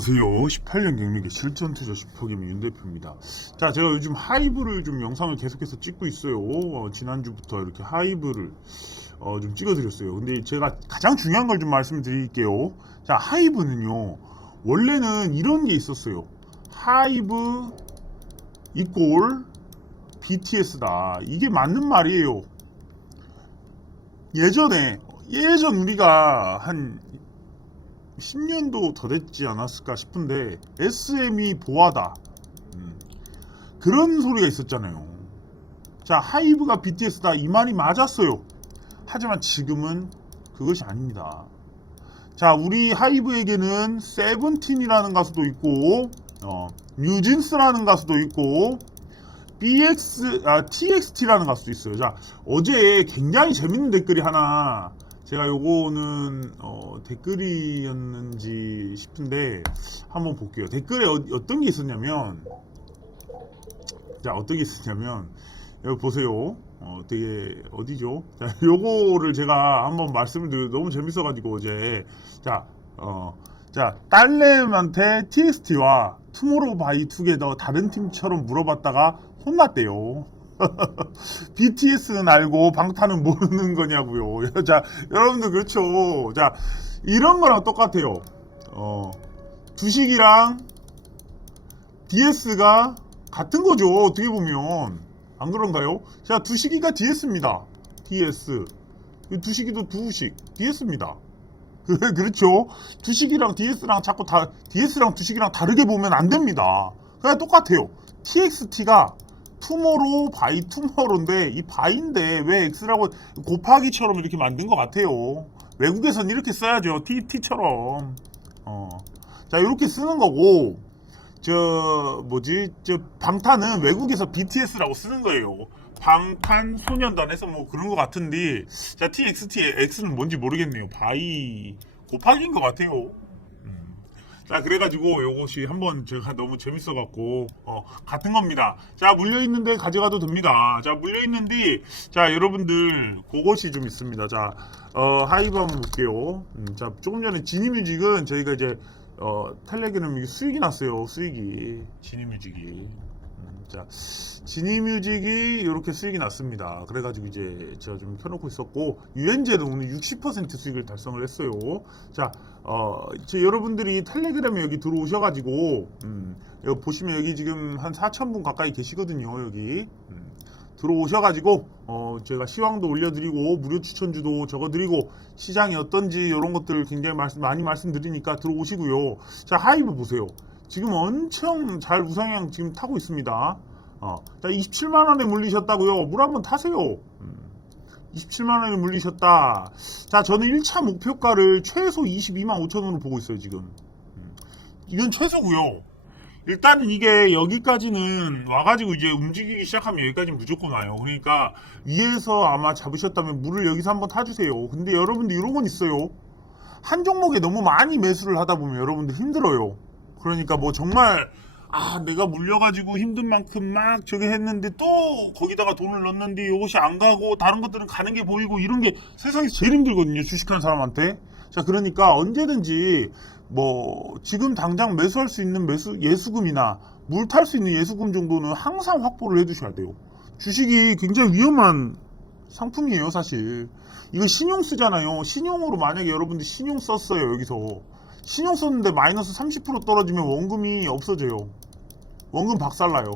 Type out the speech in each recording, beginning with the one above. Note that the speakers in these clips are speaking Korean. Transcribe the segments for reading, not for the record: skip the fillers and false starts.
안녕하세요. 18년 경력의 실전 투자 슈퍼게임 윤 대표입니다. 자, 제가 요즘 하이브를 좀 영상을 계속해서 찍고 있어요. 지난주부터 이렇게 하이브를 좀 찍어드렸어요. 근데 제가 가장 중요한 걸 좀 말씀드릴게요. 자, 하이브는요, 원래는 이런 게 있었어요. 하이브 이꼴 BTS다. 이게 맞는 말이에요. 예전 우리가 한 10년도 더 됐지 않았을까 싶은데 SM이 보아다, 그런 소리가 있었잖아요. 자, 하이브가 BTS다, 이 말이 맞았어요. 하지만 지금은 그것이 아닙니다. 자, 우리 하이브에게는 세븐틴이라는 가수도 있고, 뉴진스라는 가수도 있고, TXT라는 가수도 있어요. 자, 어제 굉장히 재밌는 댓글이 하나, 제가 요거는 댓글이었는지 싶은데 한번 볼게요. 댓글에 어떤 게 있었냐면, 자, 어떤 게 있었냐면, 여기 보세요. 되게 어디죠? 자, 요거를 제가 한번 말씀을 드려요. 너무 재밌어가지고 어제. 자, 딸내미한테 TXT와 투모로우 바이 투게더 다른 팀처럼 물어봤다가 혼났대요. BTS는 알고 방탄은 모르는 거냐고요. 자, 여러분들 그렇죠. 자, 이런 거랑 똑같아요. 주식이랑 DS가 같은 거죠. 어떻게 보면 안 그런가요? 자, 두식이가 DS입니다. DS. 두식이도 두식 DS입니다. 그렇죠. 두식이랑 DS랑 자꾸 DS랑 두식이랑 다르게 보면 안 됩니다. 그냥 똑같아요. TXT가 투모로우 바이 투모로우인데, 이 바인데 왜 X라고 곱하기처럼 이렇게 만든 것 같아요. 외국에선 이렇게 써야죠. TT처럼. 자, 이렇게 쓰는 거고, 방탄은 외국에서 BTS라고 쓰는 거예요. 방탄소년단에서 뭐 그런 것 같은데, 자, TXT, X는 뭔지 모르겠네요. 바이 곱하기인 것 같아요. 자, 그래가지고 요것이 한번 제가 너무 재밌어갖고 같은 겁니다. 자, 물려있는데 가져가도 됩니다. 자, 물려있는데, 자, 여러분들 그것이 좀 있습니다. 자, 하이브 한번 볼게요. 자, 조금 전에 지니뮤직은 저희가 이제 텔레그램 수익이 났어요. 수익이 지니뮤직이. 자, 지니뮤직이 이렇게 수익이 났습니다. 그래가지고 이제 제가 좀 켜놓고 있었고, 유엔젤은 오늘 60% 수익을 달성을 했어요. 자, 여러분들이 텔레그램에 여기 들어오셔가지고, 여기 보시면 여기 지금 한 4,000분 가까이 계시거든요. 여기 들어오셔가지고 제가 시황도 올려드리고 무료 추천주도 적어드리고 시장이 어떤지 이런 것들을 굉장히 많이 말씀드리니까 들어오시고요. 자, 하이브 보세요. 지금 엄청 잘 우상향 지금 타고 있습니다. 자, 27만원에 물리셨다고요. 물 한번 타세요. 27만원에 물리셨다. 자, 저는 1차 목표가를 최소 22만 5천원으로 보고 있어요. 지금 이건 최소고요. 일단은 이게 여기까지는 와가지고 이제 움직이기 시작하면 여기까지는 무조건 와요. 그러니까 위에서 아마 잡으셨다면 물을 여기서 한번 타주세요. 근데 여러분들 이런 건 있어요. 한 종목에 너무 많이 매수를 하다 보면 여러분들 힘들어요. 그러니까 뭐 정말 내가 물려가지고 힘든 만큼 막 저기 했는데 또 거기다가 돈을 넣었는데 이것이 안 가고 다른 것들은 가는 게 보이고, 이런 게 세상에서 제일 힘들거든요, 주식하는 사람한테. 자, 그러니까 언제든지 뭐 지금 당장 매수할 수 있는 예수금이나 물 탈 수 있는 예수금 정도는 항상 확보를 해 두셔야 돼요. 주식이 굉장히 위험한 상품이에요. 사실 이거 신용 쓰잖아요. 신용으로 만약에 여러분들 신용 썼어요. 여기서 신용 썼는데 마이너스 30% 떨어지면 원금이 없어져요. 원금 박살나요.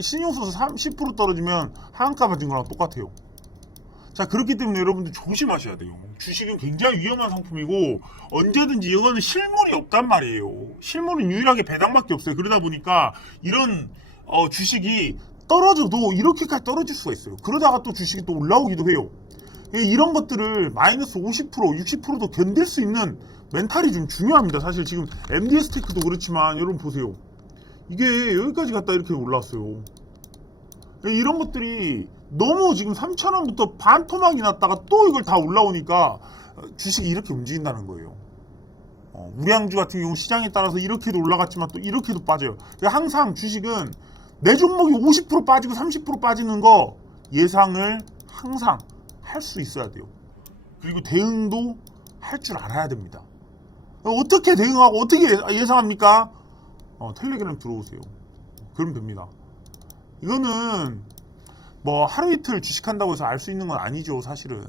신용 써서 10% 떨어지면 하한가 받은 거랑 똑같아요. 자, 그렇기 때문에 여러분들 조심하셔야 돼요. 주식은 굉장히 위험한 상품이고, 언제든지 이거는 실물이 없단 말이에요. 실물은 유일하게 배당밖에 없어요. 그러다 보니까 이런 주식이 떨어져도 이렇게까지 떨어질 수가 있어요. 그러다가 또 주식이 또 올라오기도 해요. 이런 것들을 마이너스 50%, 60%도 견딜 수 있는 멘탈이 좀 중요합니다. 사실 지금 MDS 테크도 그렇지만 여러분 보세요. 이게 여기까지 갔다 이렇게 올라왔어요. 이런 것들이 너무 지금 3,000원부터 반토막이 났다가 또 이걸 다 올라오니까 주식이 이렇게 움직인다는 거예요. 우량주 같은 경우 시장에 따라서 이렇게도 올라갔지만 또 이렇게도 빠져요. 항상 주식은 내 종목이 50% 빠지고 30% 빠지는 거 예상을 항상 할 수 있어야 돼요. 그리고 대응도 할 줄 알아야 됩니다. 어떻게 대응하고 어떻게 예상합니까? 텔레그램 들어오세요. 그러면 됩니다. 이거는 뭐 하루 이틀 주식한다고 해서 알 수 있는 건 아니죠, 사실은.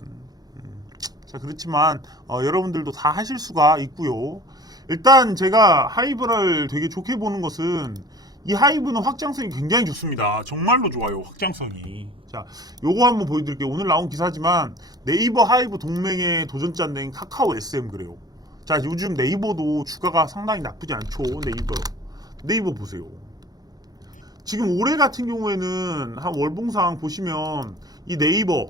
자, 그렇지만 여러분들도 다 하실 수가 있고요. 일단 제가 하이브를 되게 좋게 보는 것은 이 하이브는 확장성이 굉장히 좋습니다. 정말로 좋아요, 확장성이. 자, 요거 한번 보여드릴게요. 오늘 나온 기사지만 네이버 하이브 동맹의 도전자인 카카오 SM 그래요. 자, 요즘 네이버도 주가가 상당히 나쁘지 않죠. 네이버 보세요. 지금 올해 같은 경우에는 한 월봉상 보시면 이 네이버,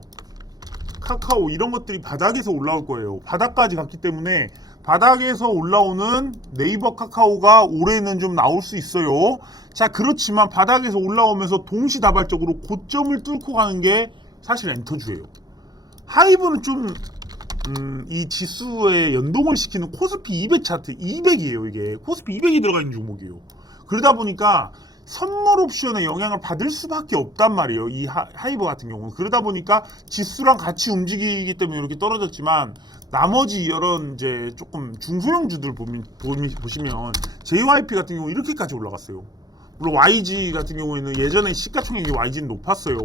카카오 이런 것들이 바닥에서 올라올 거예요. 바닥까지 갔기 때문에 바닥에서 올라오는 네이버, 카카오가 올해는 좀 나올 수 있어요. 자, 그렇지만 바닥에서 올라오면서 동시다발적으로 고점을 뚫고 가는 게 사실 엔터주예요. 하이브는 좀 이 지수에 연동을 시키는 코스피 200 차트 200이에요. 이게 코스피 200이 들어가 있는 종목이에요. 그러다 보니까 선물 옵션의 영향을 받을 수밖에 없단 말이에요. 이 하이브 같은 경우는. 그러다 보니까 지수랑 같이 움직이기 때문에 이렇게 떨어졌지만 나머지 이런 이제 조금 중소형주들 보시면 JYP 같은 경우 이렇게까지 올라갔어요. 물론 YG 같은 경우에는 예전에 시가총액이 YG는 높았어요.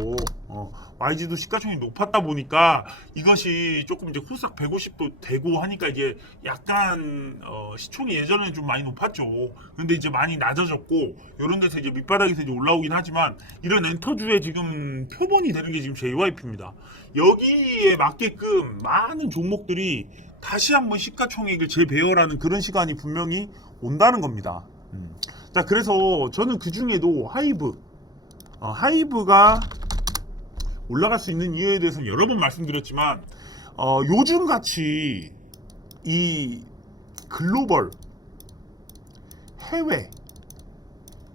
YG도 시가총액이 높았다 보니까 이것이 조금 이제 후싹 150도 되고 하니까 이제 약간 시총이 예전에는 좀 많이 높았죠. 근데 이제 많이 낮아졌고 이런 데서 이제 밑바닥에서 이제 올라오긴 하지만 이런 엔터주의 지금 표본이 되는 게 지금 JYP입니다. 여기에 맞게끔 많은 종목들이 다시 한번 시가총액을 재배열하는 그런 시간이 분명히 온다는 겁니다. 자, 그래서 저는 그 중에도 하이브가 올라갈 수 있는 이유에 대해서는 여러 번 말씀드렸지만 요즘 같이 이 글로벌, 해외,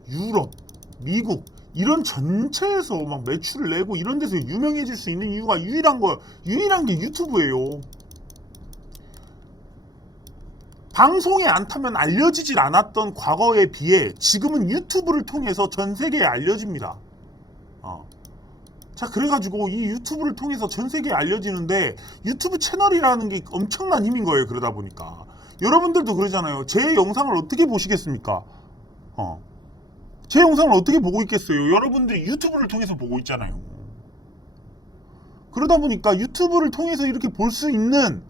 유럽, 미국 이런 전체에서 막 매출을 내고 이런 데서 유명해질 수 있는 이유가 유일한 게 유튜브예요. 방송에 안 타면 알려지질 않았던 과거에 비해 지금은 유튜브를 통해서 전 세계에 알려집니다. 자, 그래가지고 이 유튜브를 통해서 전 세계에 알려지는데 유튜브 채널이라는 게 엄청난 힘인 거예요. 그러다 보니까 여러분들도 그러잖아요. 제 영상을 어떻게 보시겠습니까? 제 영상을 어떻게 보고 있겠어요? 여러분들이 유튜브를 통해서 보고 있잖아요. 그러다 보니까 유튜브를 통해서 이렇게 볼 수 있는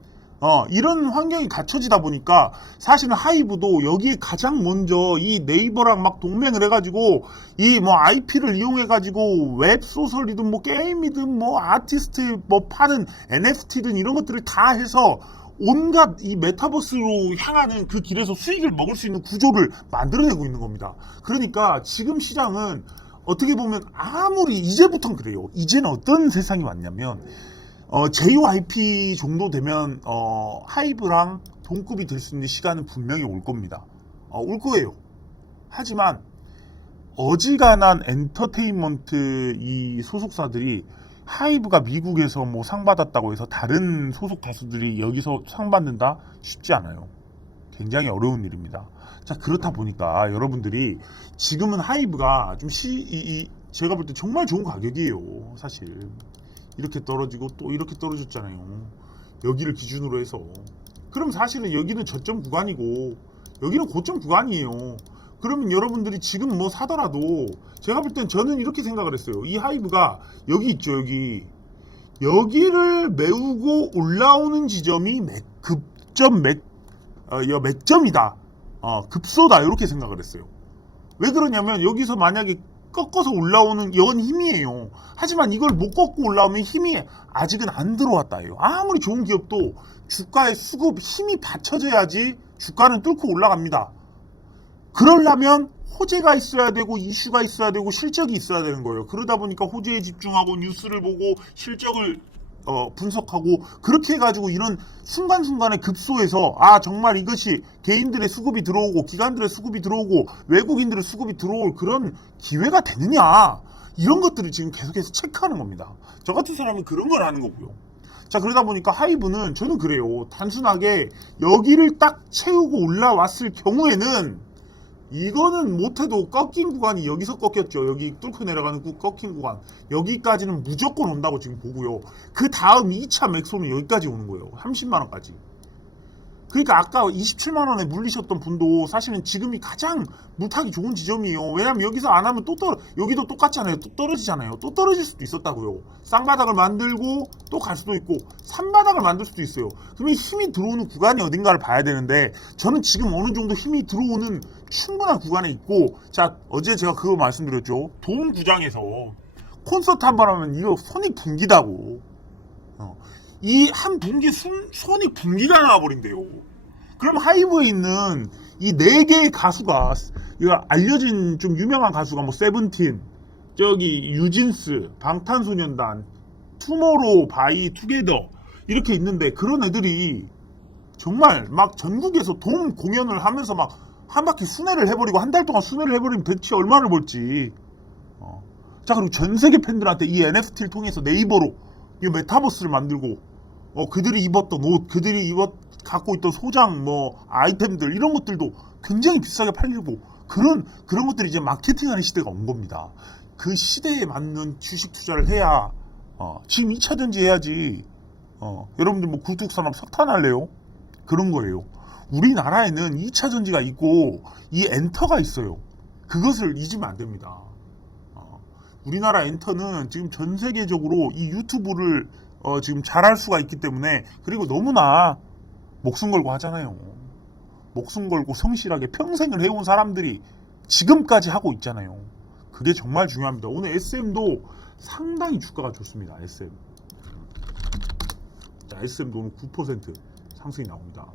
이런 환경이 갖춰지다 보니까 사실은 하이브도 여기에 가장 먼저 이 네이버랑 막 동맹을 해가지고 이 뭐 IP를 이용해가지고 웹소설이든 뭐 게임이든 뭐 아티스트 뭐 파는 NFT든 이런 것들을 다 해서 온갖 이 메타버스로 향하는 그 길에서 수익을 먹을 수 있는 구조를 만들어내고 있는 겁니다. 그러니까 지금 시장은 어떻게 보면 아무리 이제부터는 그래요. 이제는 어떤 세상이 왔냐면 JYP 정도 되면 하이브랑 동급이 될 수 있는 시간은 분명히 올 겁니다. 올 거예요. 하지만 어지간한 엔터테인먼트 이 소속사들이 하이브가 미국에서 뭐 상 받았다고 해서 다른 소속 가수들이 여기서 상 받는다? 쉽지 않아요. 굉장히 어려운 일입니다. 자, 그렇다 보니까 여러분들이 지금은 하이브가 좀 제가 볼 때 정말 좋은 가격이에요. 사실. 이렇게 떨어지고 또 이렇게 떨어졌잖아요. 여기를 기준으로 해서. 그럼 사실은 여기는 저점 구간이고 여기는 고점 구간이에요. 그러면 여러분들이 지금 뭐 사더라도 제가 볼 땐 저는 이렇게 생각을 했어요. 이 하이브가 여기 있죠. 여기를 메우고 올라오는 지점이 맥점이다. 급소다. 이렇게 생각을 했어요. 왜 그러냐면 여기서 만약에 꺾어서 올라오는 이건 힘이에요. 하지만 이걸 못 꺾고 올라오면 힘이 아직은 안 들어왔다예요. 아무리 좋은 기업도 주가의 수급 힘이 받쳐져야지 주가는 뚫고 올라갑니다. 그러려면 호재가 있어야 되고 이슈가 있어야 되고 실적이 있어야 되는 거예요. 그러다 보니까 호재에 집중하고 뉴스를 보고 실적을 분석하고 그렇게 해가지고 이런 순간순간의 급소에서 정말 이것이 개인들의 수급이 들어오고 기관들의 수급이 들어오고 외국인들의 수급이 들어올 그런 기회가 되느냐 이런 것들을 지금 계속해서 체크하는 겁니다. 저 같은 사람은 그런 걸 하는 거고요. 자, 그러다 보니까 하이브는 저는 그래요. 단순하게 여기를 딱 채우고 올라왔을 경우에는 이거는 못해도 꺾인 구간이 여기서 꺾였죠. 여기 뚫고 내려가는 꺾인 구간. 여기까지는 무조건 온다고 지금 보고요. 그 다음 2차 맥소는 여기까지 오는 거예요. 30만원까지. 그러니까 아까 27만 원에 물리셨던 분도 사실은 지금이 가장 물타기 좋은 지점이에요. 왜냐면 여기서 안 하면 여기도 똑같잖아요. 또 떨어지잖아요. 또 떨어질 수도 있었다고요. 쌍바닥을 만들고 또 갈 수도 있고 산바닥을 만들 수도 있어요. 그러면 힘이 들어오는 구간이 어딘가를 봐야 되는데 저는 지금 어느 정도 힘이 들어오는 충분한 구간에 있고, 자, 어제 제가 그거 말씀드렸죠. 도움 구장에서 콘서트 한 번 하면 이거 손이 붕기다고. 이 한 분기 손이 분기가 나와버린대요. 그럼 하이브에 있는 이 네 개의 가수가, 이거 알려진 좀 유명한 가수가 뭐 세븐틴, 저기 유진스, 방탄소년단, 투모로우 바이 투게더 이렇게 있는데, 그런 애들이 정말 막 전국에서 돔 공연을 하면서 막 한 바퀴 순회를 해버리고 한 달 동안 순회를 해버리면 대체 얼마를 벌지. 자, 그리고 전 세계 팬들한테 이 NFT를 통해서 네이버로 이 메타버스를 만들고, 그들이 입었던 옷, 그들이 갖고 있던 소장, 뭐 아이템들 이런 것들도 굉장히 비싸게 팔리고, 그런 것들이 이제 마케팅하는 시대가 온 겁니다. 그 시대에 맞는 주식 투자를 해야, 지금 2차 전지 해야지. 여러분들 뭐 굴뚝산업 석탄할래요? 그런 거예요. 우리나라에는 2차 전지가 있고 이 엔터가 있어요. 그것을 잊으면 안 됩니다. 우리나라 엔터는 지금 전 세계적으로 이 유튜브를 지금 잘할 수가 있기 때문에, 그리고 너무나 목숨 걸고 하잖아요. 목숨 걸고 성실하게 평생을 해온 사람들이 지금까지 하고 있잖아요. 그게 정말 중요합니다. 오늘 SM도 상당히 주가가 좋습니다. SM. 자, SM도 오늘 9% 상승이 나옵니다.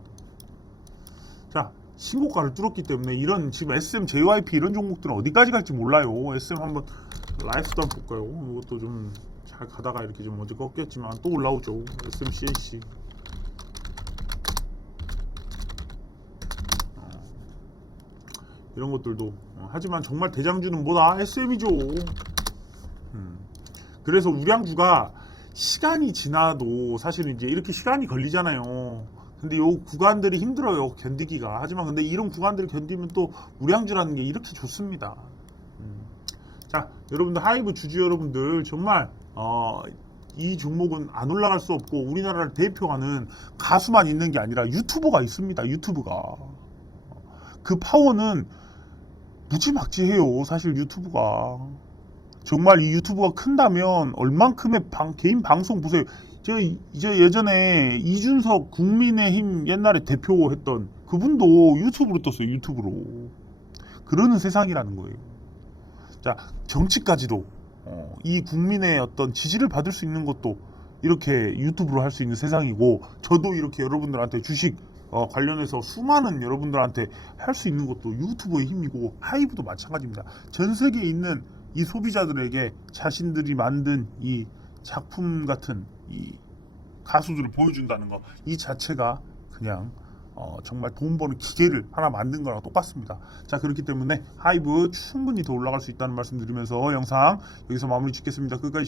자, 신고가를 뚫었기 때문에 이런 지금 SM, JYP 이런 종목들은 어디까지 갈지 몰라요. SM 한번 라이프도 한번 볼까요? 이것도 좀 잘 가다가 이렇게 좀 어제 꺾였지만 또 올라오죠. SM, CAC. 이런 것들도. 하지만 정말 대장주는 뭐다? SM이죠. 그래서 우량주가 시간이 지나도 사실은 이제 이렇게 시간이 걸리잖아요. 근데 요 구간들이 힘들어요, 견디기가. 하지만 근데 이런 구간들을 견디면 또 우량주라는 게 이렇게 좋습니다. 자, 여러분들 하이브 주주 여러분들 정말 이 종목은 안 올라갈 수 없고, 우리나라를 대표하는 가수만 있는 게 아니라 유튜버가 있습니다. 유튜브가 그 파워는 무지막지해요. 사실 유튜브가 정말 이 유튜브가 큰다면 얼만큼의 개인 방송 보세요. 저 예전에 이준석 국민의힘 옛날에 대표했던 그분도 유튜브로 떴어요. 유튜브로. 그러는 세상이라는 거예요. 자, 정치까지도 이 국민의 어떤 지지를 받을 수 있는 것도 이렇게 유튜브로 할 수 있는 세상이고, 저도 이렇게 여러분들한테 주식 관련해서 수많은 여러분들한테 할 수 있는 것도 유튜브의 힘이고, 하이브도 마찬가지입니다. 전 세계에 있는 이 소비자들에게 자신들이 만든 이 작품 같은 이 가수들을 보여준다는 거, 이 자체가 그냥 정말 돈 버는 기계를 하나 만든 거랑 똑같습니다. 자, 그렇기 때문에 하이브 충분히 더 올라갈 수 있다는 말씀 드리면서 영상 여기서 마무리 짓겠습니다. 끝까지